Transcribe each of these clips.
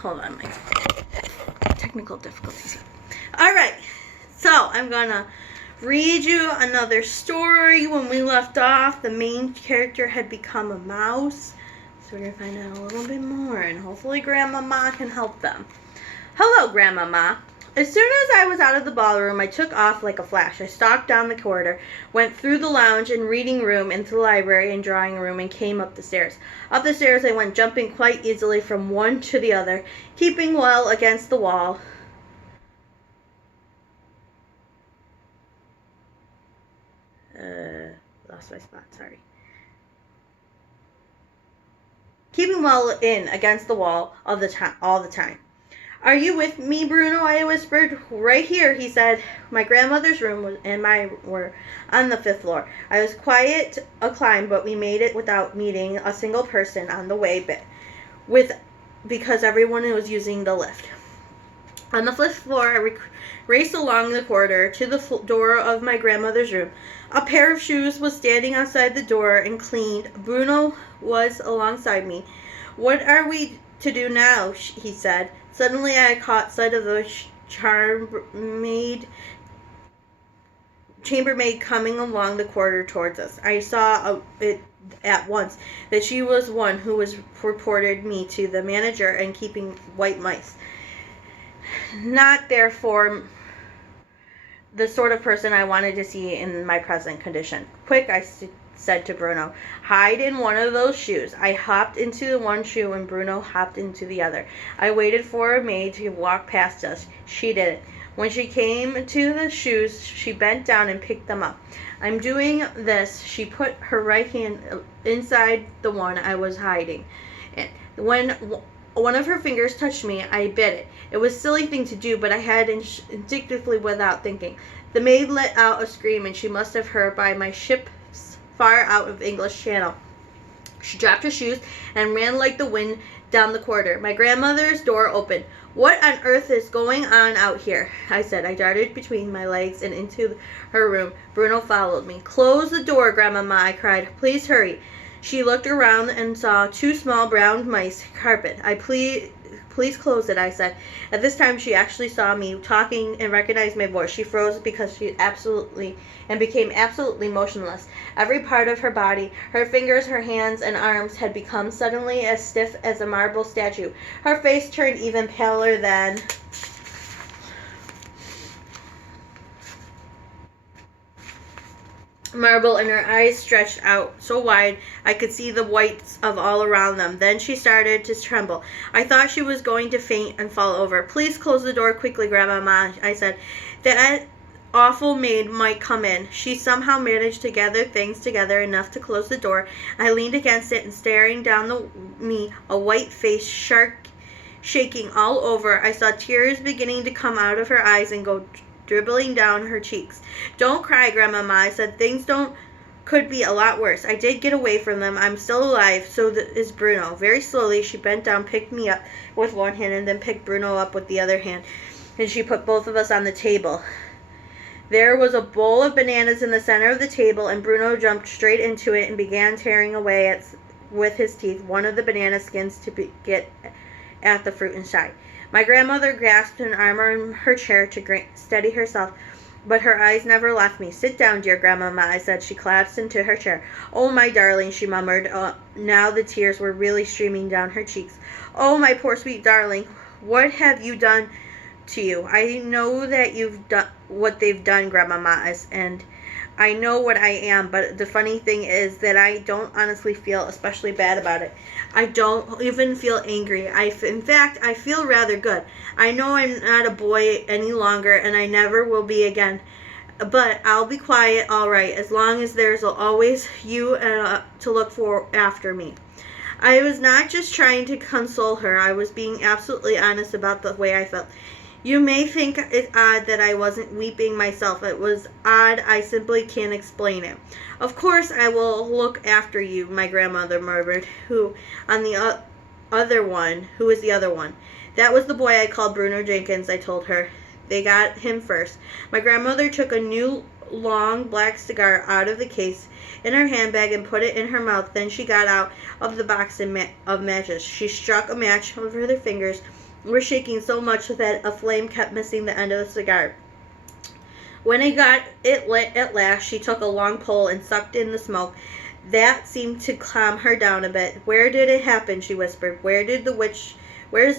Hold on, my technical difficulties here. All right, so I'm gonna read you another story. When we left off, the main character had become a mouse. So we're gonna find out a little bit more, and hopefully Grandmama can help them. Hello, Grandmama. As soon as I was out of the ballroom, I took off like a flash. I stalked down the corridor, went through the lounge and reading room, into the library and drawing room, and came up the stairs. Up the stairs I went, jumping quite easily from one to the other, keeping well against the wall. Lost my spot, sorry. Keeping well in against the wall all the time. Are you with me, Bruno? I whispered. Right here, he said. My grandmother's room and mine were on the 5th floor. I was quite a climb, but we made it without meeting a single person on the way because everyone was using the lift. On the 5th floor, I raced along the corridor to the door of my grandmother's room. A pair of shoes was standing outside the door and cleaned. Bruno was alongside me. What are we to do now? He said. Suddenly I caught sight of the chambermaid coming along the corridor towards us. I saw it at once that she was one who was reported me to the manager and keeping white mice. Not therefore the sort of person I wanted to see in my present condition. Quick, I said to Bruno, hide in one of those shoes. I hopped into the one shoe and Bruno hopped into the other. I waited for a maid to walk past us. She didn't. When she came to the shoes, she bent down and picked them up. I'm doing this. She put her right hand inside the one I was hiding. And when one of her fingers touched me, I bit it. It was a silly thing to do, but I had instinctively without thinking. The maid let out a scream, and she must have heard by my ship far out of English Channel. She dropped her shoes and ran like the wind down the corridor. My grandmother's door opened. What on earth is going on out here? I said. I darted between my legs and into her room. Bruno followed me. Close the door, Grandmama, I cried. Please hurry. She looked around and saw 2 small brown mice carpet. Please close it, I said. At this time, she actually saw me talking and recognized my voice. She froze because she became absolutely motionless. Every part of her body, her fingers, her hands, and arms had become suddenly as stiff as a marble statue. Her face turned even paler than marble, and her eyes stretched out so wide I could see the whites of all around them. Then she started to tremble. I thought she was going to faint and fall over. Please close the door quickly, Grandmama, I said. That awful maid might come in. She somehow managed to gather things together enough to close the door. I leaned against it and staring down me, a white face shaking all over. I saw tears beginning to come out of her eyes and go dribbling down her cheeks. Don't cry, Grandmama, I said. Things could be a lot worse. I did get away from them. I'm still alive. So is Bruno. Very slowly, she bent down, picked me up with one hand, and then picked Bruno up with the other hand. And she put both of us on the table. There was a bowl of bananas in the center of the table, and Bruno jumped straight into it and began tearing away with his teeth one of the banana skins to get at the fruit inside. My grandmother grasped an arm on her chair to steady herself, but her eyes never left me. Sit down, dear Grandmama, I said. She collapsed into her chair. Oh, my darling, she murmured. Now the tears were really streaming down her cheeks. Oh, my poor sweet darling, what have you done to you? I know that you've done what they've done, Grandmama, and I know what I am, but the funny thing is that I don't honestly feel especially bad about it. I don't even feel angry. In fact, I feel rather good. I know I'm not a boy any longer, and I never will be again. But I'll be quiet, all right, as long as there's always you to look for after me. I was not just trying to console her. I was being absolutely honest about the way I felt. You may think it odd that I wasn't weeping myself. It was odd. I simply can't explain it. Of course I will look after you, my grandmother murmured. Who is the other one? That was the boy I called Bruno Jenkins, I told her. They got him first. My grandmother took a new long black cigar out of the case in her handbag and put it in her mouth. Then she got out of the box of matches. She struck a match over her fingers were shaking so much that a flame kept missing the end of the cigar. When I got it lit at last, she took a long pull and sucked in the smoke. That seemed to calm her down a bit. "Where did it happen?" she whispered. Where's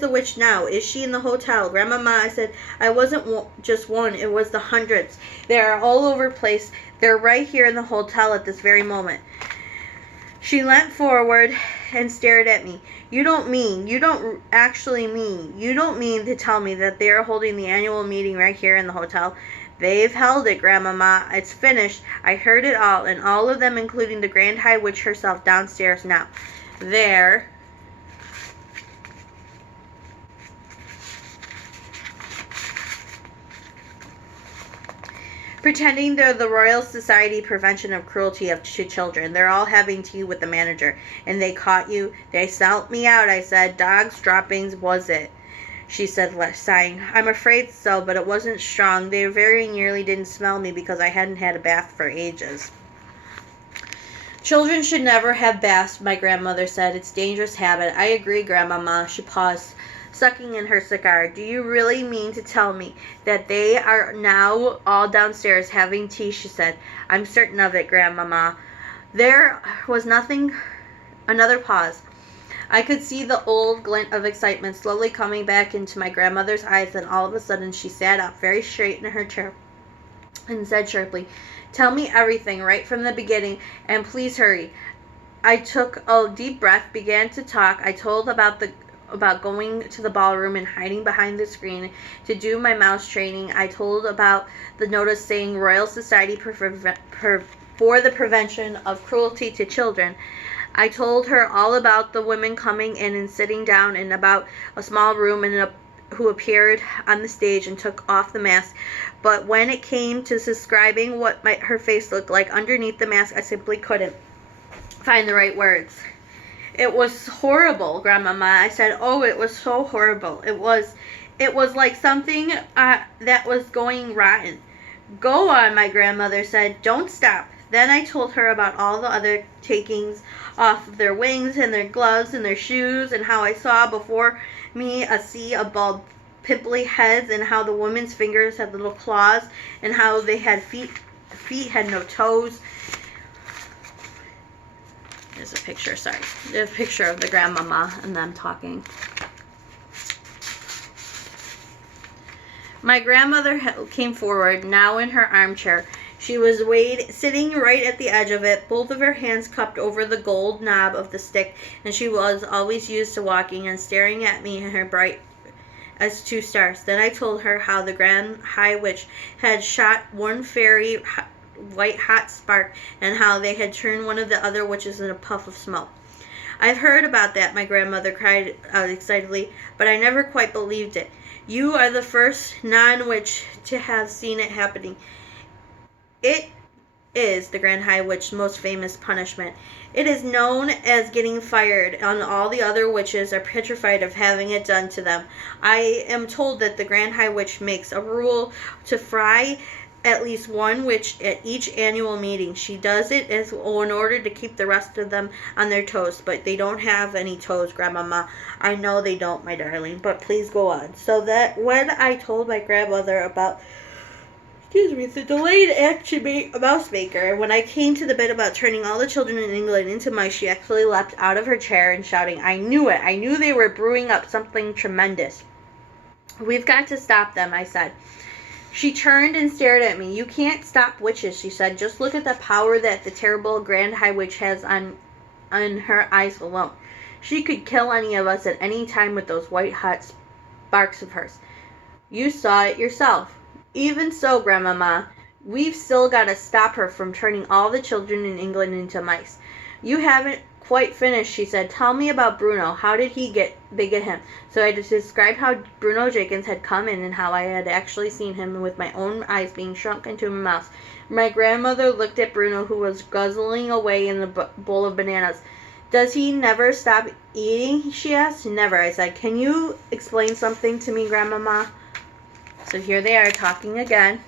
the witch now? Is she in the hotel?" "Grandmama," I said, "I wasn't just one. It was the hundreds. They are all over the place. They're right here in the hotel at this very moment." She leant forward and stared at me. You don't mean to tell me that they are holding the annual meeting right here in the hotel?" "They've held it, Grandmama. It's finished. I heard it all, and all of them, including the Grand High Witch herself, downstairs now. They're pretending they're the Royal Society Prevention of Cruelty to Children. They're all having tea with the manager. And they caught you?" "They smelt me out," I said. "Dog's droppings, was it?" she said, sighing. "I'm afraid so, but it wasn't strong. They very nearly didn't smell me because I hadn't had a bath for ages." "Children should never have baths," my grandmother said. "It's a dangerous habit." "I agree, Grandmama." She paused, sucking in her cigar. "Do you really mean to tell me that they are now all downstairs having tea?" she said. "I'm certain of it, Grandmama." There was another pause. I could see the old glint of excitement slowly coming back into my grandmother's eyes, and all of a sudden she sat up very straight in her chair and said sharply, "Tell me everything right from the beginning, and please hurry." I took a deep breath, began to talk. I told about going to the ballroom and hiding behind the screen to do my mouse training. I told about the notice saying Royal Society for the Prevention of Cruelty to Children. I told her all about the women coming in and sitting down, and about a small room who appeared on the stage and took off the mask. But when it came to describing what her face looked like underneath the mask, I simply couldn't find the right words. "It was horrible, Grandmama," I said. "Oh, it was so horrible. It was like something that was going rotten." "Go on," my grandmother said. "Don't stop." Then I told her about all the other takings off of their wings and their gloves and their shoes, and how I saw before me a sea of bald, pimply heads, and how the women's fingers had little claws, and how they had feet had no toes. There's a picture, sorry. There's a picture of the grandmama and them talking. My grandmother came forward, now in her armchair. She was sitting right at the edge of it, both of her hands cupped over the gold knob of the stick, and she was always used to walking and staring at me in her bright as two stars. Then I told her how the Grand High Witch had shot one fairy white hot spark, and how they had turned one of the other witches in a puff of smoke. "I've heard about that," my grandmother cried out excitedly, "but I never quite believed it. You are the first non-witch to have seen it happening. It is the Grand High Witch's most famous punishment. It is known as getting fired, and all the other witches are petrified of having it done to them. I am told that the Grand High Witch makes a rule to fry at least one witch at each annual meeting. She does it in order to keep the rest of them on their toes, but they don't have any toes, Grandmama." "I know they don't, my darling, but please go on." So that when I told my grandmother about the delayed action mouse maker, when I came to the bit about turning all the children in England into mice, she actually leapt out of her chair and shouting, "I knew it! I knew they were brewing up something tremendous." "We've got to stop them," I said. She turned and stared at me. "You can't stop witches," she said. "Just look at the power that the terrible Grand High Witch has on her eyes alone. She could kill any of us at any time with those white hot sparks of hers. You saw it yourself." "Even so, Grandmama, we've still got to stop her from turning all the children in England into mice." "You haven't quite finished," she said. "Tell me about Bruno. How did they get him?" So I described how Bruno Jenkins had come in, and how I had actually seen him with my own eyes being shrunk into a mouse. My grandmother looked at Bruno, who was guzzling away in the bowl of bananas. "Does he never stop eating?" she asked. "Never," I said. "Can you explain something to me, Grandmama?" So here they are talking again.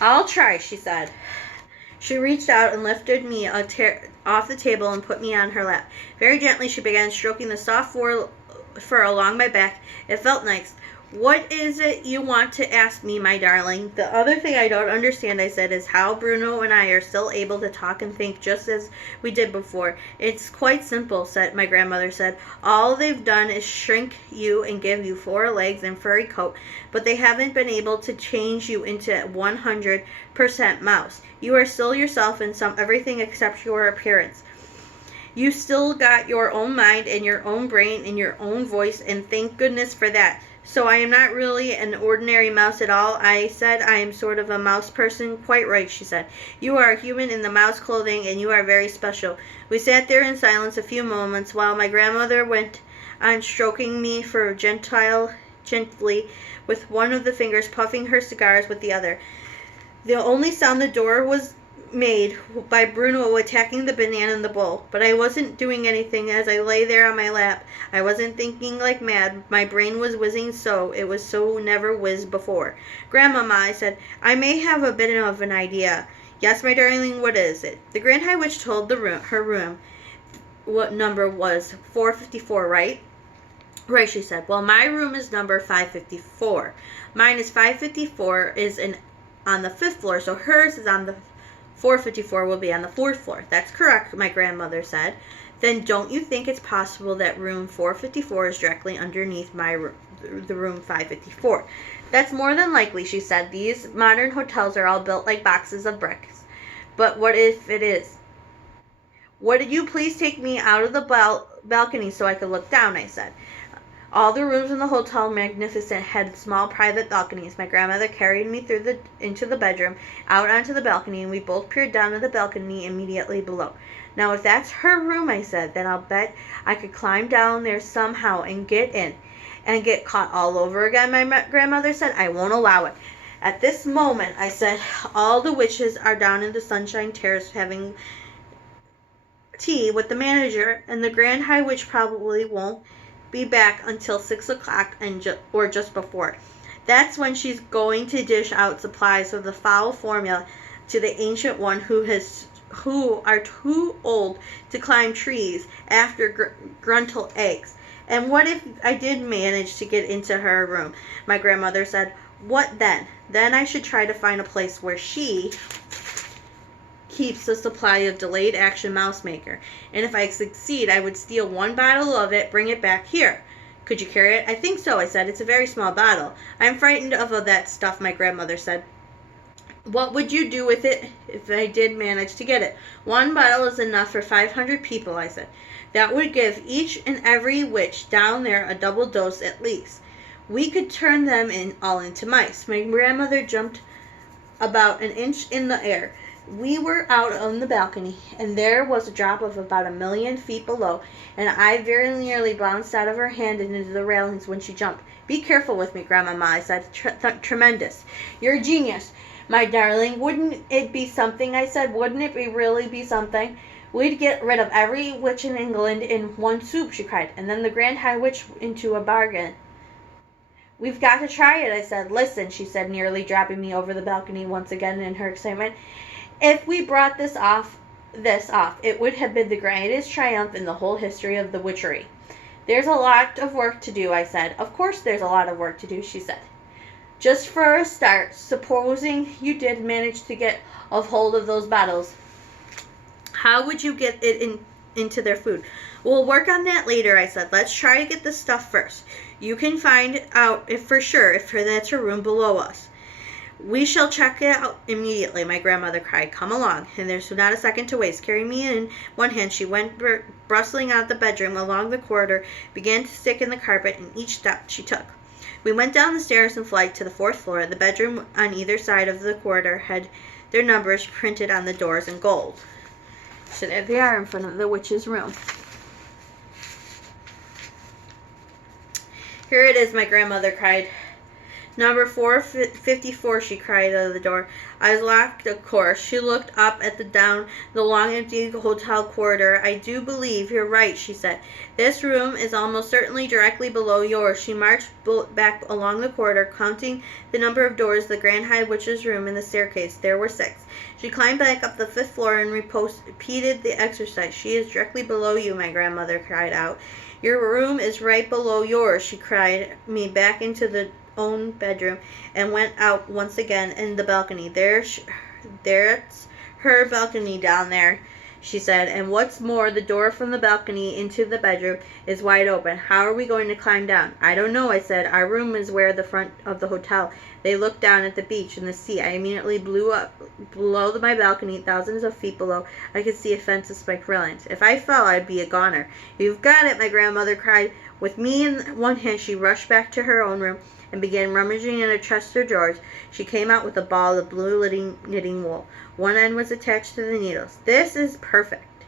"I'll try," she said. She reached out and lifted me off the table and put me on her lap. Very gently, she began stroking the soft fur along my back. It felt nice. What is it you want to ask me, my darling? The other thing I don't understand, I said, is how Bruno and I are still able to talk and think just as we did before. It's quite simple, my grandmother said. All they've done is shrink you and give you 4 legs and furry coat, but they haven't been able to change you into 100% mouse. You are still yourself in everything except your appearance. You still got your own mind and your own brain and your own voice, and thank goodness for that. So I am not really an ordinary mouse at all, I said. I am sort of a mouse person. Quite right, she said. You are a human in the mouse clothing, and you are very special. We sat there in silence a few moments while my grandmother went on stroking me gently with one of the fingers, puffing her cigars with the other. The only sound the door was made by Bruno attacking the banana in the bowl. But I wasn't doing anything as I lay there on my lap. I wasn't thinking like mad. My brain was whizzing so. It was so never whizzed before. Grandmama, I said, I may have a bit of an idea. Yes, my darling, what is it? The Grand High Witch told her room what number was 454, right? Right, she said. Well, my room is number 554. Mine is 554 on the 5th floor, so hers is on the 454 will be on the 4th floor. That's correct, my grandmother said. Then don't you think it's possible that room 454 is directly underneath my room, the room 554? That's more than likely, she said. These modern hotels are all built like boxes of bricks. But what if it is? Would you please take me out of the balcony so I could look down, I said. All the rooms in the Hotel Magnificent had small private balconies. My grandmother carried me into the bedroom, out onto the balcony, and we both peered down at the balcony immediately below. Now, if that's her room, I said, then I'll bet I could climb down there somehow and get in. And get caught all over again, my grandmother said. I won't allow it. At this moment, I said, all the witches are down in the Sunshine Terrace having tea with the manager, and the Grand High Witch probably won't be back until 6 o'clock or just before. That's when she's going to dish out supplies of the foul formula to the ancient one who are too old to climb trees after gruntle eggs. And what if I did manage to get into her room? My grandmother said. What then? Then I should try to find a place where she keeps a supply of delayed action mouse maker, and if I succeed, I would steal 1 bottle of it, bring it back here. Could you carry it? I think so, I said. It's a very small bottle. I'm frightened of that stuff, my grandmother said. What would you do with it if I did manage to get it? 1 bottle is enough for 500 people, I said. That would give each and every witch down there a double dose at least. We could turn them all into mice. My grandmother jumped about an inch in the air. We were out on the balcony, and there was a drop of about 1,000,000 feet below, and I very nearly bounced out of her hand and into the railings when she jumped. Be careful with me, Grandmama, I said. Tremendous. You're a genius, my darling. Wouldn't it be something, I said. Wouldn't it really be something? We'd get rid of every witch in England in one swoop, she cried, and then the Grand High Witch into a bargain. We've got to try it, I said. Listen, she said, nearly dropping me over the balcony once again in her excitement. If we brought this off, it would have been the greatest triumph in the whole history of the witchery. There's a lot of work to do, I said. Of course there's a lot of work to do, she said. Just for a start, supposing you did manage to get a hold of those bottles, how would you get it into their food? We'll work on that later, I said. Let's try to get the stuff first. You can find out if that's her room below us. We shall check it out immediately, my grandmother cried. Come along. And there's not a second to waste. Carrying me in one hand, she went bustling out of the bedroom, along the corridor, began to stick in the carpet in each step she took. We went down the stairs and flight to the 4th floor. The bedroom on either side of the corridor had their numbers printed on the doors in gold. So there they are in front of the witch's room. Here it is, my grandmother cried. Number 454, she cried out of the door. I was locked, of course. She looked up at the long empty hotel corridor. I do believe you're right, she said. This room is almost certainly directly below yours. She marched back along the corridor, counting the number of doors, the Grand High Witch's room, and the staircase. There were 6. She climbed back up the 5th floor and repeated the exercise. She is directly below you, my grandmother cried out. Your room is right below yours, she cried me back into the own bedroom and went out once again in the balcony. There's her balcony down there, she said, and what's more, the door from the balcony into the bedroom is wide open. How are we going to climb down? I don't know, I said. Our room is where the front of the hotel. They looked down at the beach and the sea. I immediately blew up below my balcony, thousands of feet below. I could see a fence of spiked railings. If I fell, I'd be a goner. You've got it, my grandmother cried. With me in one hand, she rushed back to her own room and began rummaging in a chest of drawers. She came out with a ball of blue knitting wool. One end was attached to the needles. This is perfect,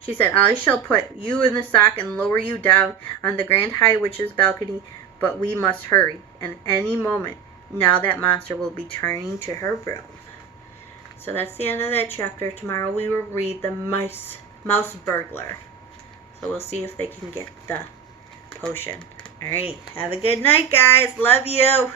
she said. I shall put you in the sock and lower you down on the Grand High Witch's balcony, but we must hurry. And any moment now that monster will be turning to her room. So that's the end of that chapter. Tomorrow we will read the mouse burglar. So we'll see if they can get the potion. All right. Have a good night, guys. Love you.